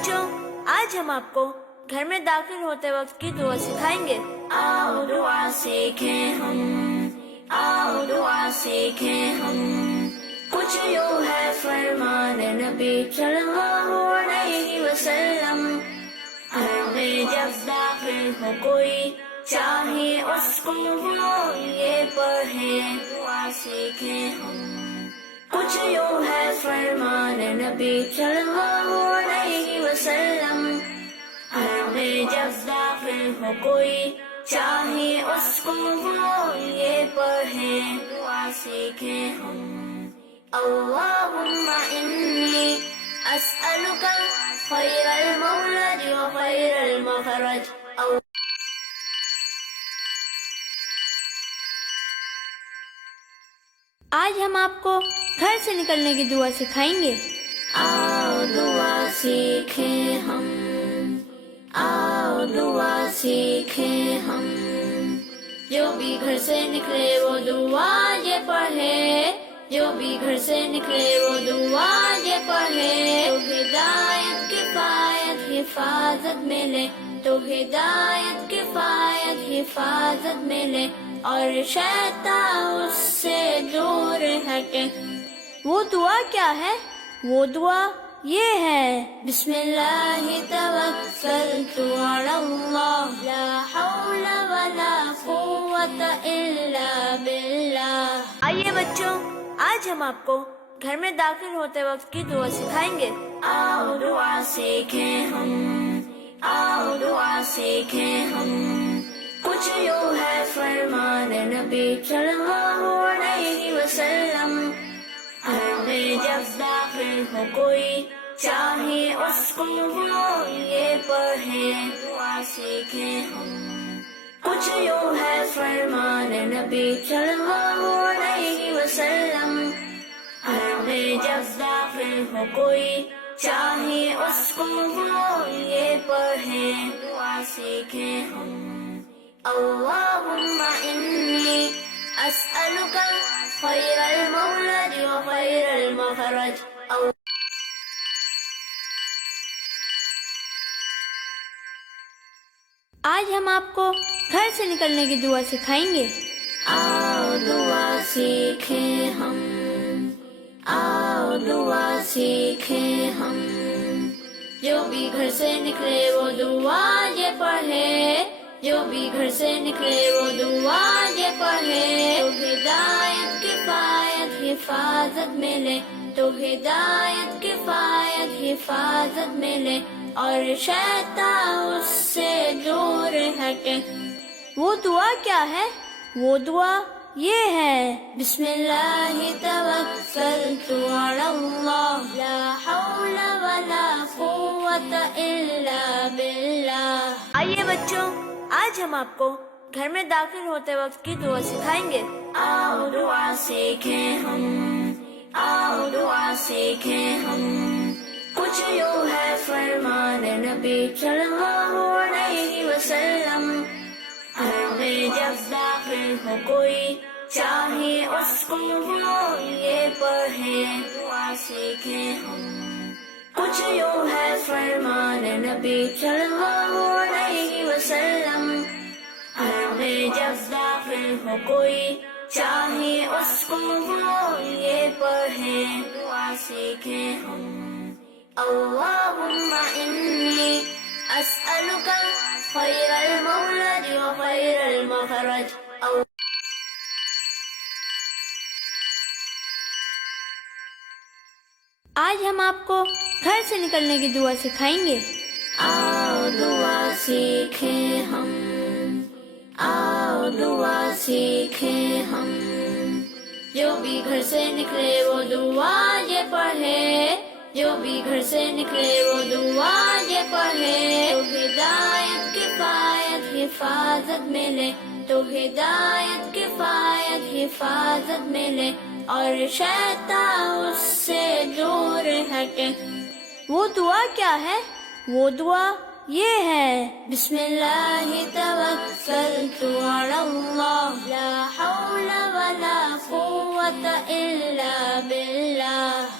بچوں، آج ہم آپ کو گھر میں داخل ہوتے وقت کی دعا سکھائیں گے۔ آؤ دعا سیکھیں ہم، آؤ دعا سیکھیں ہم، کچھ یوں ہے فرمان نبی صلی اللہ علیہ وسلم، گھر میں جب داخل ہو کوئی چاہے اس کو وہ یہ پڑھیں دعا سیکھیں ہم، کچھ یوں ہے فرمان نبی صلی اللہ علیہ وسلم، گھر میں جب داخل ہو کوئی چاہے اس کو وہ یہ پڑھیں دعا سیکھیں ہم۔ اللہم انی اسألک خیر المولد و خیر المخرج۔ آج ہم آپ کو گھر سے نکلنے کی دعا سکھائیں گے۔ آؤ دعا سیکھیں ہم، آؤ دعا سیکھیں ہم، جو بھی گھر سے نکلے وہ دعا یہ پڑھے، جو بھی گھر سے نکلے وہ دعا یہ پڑھے، تو ہدایت کفایت حفاظت ملے، تو ہدایت کفایت حفاظت ملے، اور شیطان اس سے دور ہٹے۔ وہ دعا کیا ہے؟ وہ دعا یہ ہے: بسم اللہ توکلت علی اللہ، لا حول ولا قوت الا باللہ۔ آئیے بچوں، آج ہم آپ کو گھر میں داخل ہوتے وقت کی دعا سکھائیں گے۔ آؤ دعا سیکھیں ہم، آؤ دعا سیکھیں ہم، کچھ یوں ہے فرمان نبی صلی اللہ علیہ وسلم، گھر میں جب داخل ہو کوئی چاہے اس کو وہ یہ پڑھیں دعا سیکھیں ہم، کچھ یوں ہے فرمان نبی صلی اللہ علیہ وسلم، گھر میں جب داخل ہو کوئی چاہے اس کو وہ یہ پڑھیں دعا سیکھیں ہم۔ اللہم انی اسألک خیر المولد و خیر المخرج۔ آج ہم آپ کو گھر سے نکلنے کی دعا سکھائیں گے۔ آؤ دعا سیکھیں ہم، آؤ دعا سیکھیں ہم، جو بھی گھر سے نکلے وہ دعا یہ پڑھے، جو بھی گھر سے نکلے وہ دعا یہ پڑھے، تو ہدایت کفایت حفاظت ملے، تو ہدایت کفایت حفاظت ملے، اور شیطان اس سے دور ہٹے۔ وہ دعا کیا ہے؟ وہ دعا یہ ہے: بسم اللہ توکلت علی اللہ، لا حول ولا قوت الا باللہ۔ آئیے بچوں، آج ہم آپ کو گھر میں داخل ہوتے وقت کی دعا سکھائیں گے۔ آؤ دعا سیکھیں ہم، آؤ دعا سیکھیں ہم، کچھ یوں ہے فرمان نبی صلی اللہ علیہ وسلم، گھر میں جب داخل ہو کوئی چاہے اس کو وہ یہ پڑھیں دعا سیکھیں ہم، کچھ یوں ہے فرمان نبی صلی اللہ علیہ وسلم، گھر میں جب داخل ہو کوئی چاہے اس کو وہ یہ پڑھیں دعا سیکھیں ہم۔ اللہم انی اسألک خیر المولد و خیر المخرج۔ آج ہم آپ کو گھر سے نکلنے کی دعا سکھائیں گے۔ آؤ دعا سیکھیں ہم، آؤ دعا سیکھیں ہم، جو بھی گھر سے نکلے وہ دعا یہ پڑھے، جو بھی گھر سے نکلے وہ دعا یہ پڑھے، تو ہدایت کفایت حفاظت ملے، تو ہدایت کفایت حفاظت ملے، اور شیطان اس سے دور ہٹے۔ وہ دعا کیا ہے؟ وہ دعا یہ ہے: بسم اللہ توکلت علی اللہ، لا حول ولا قوت الا باللہ۔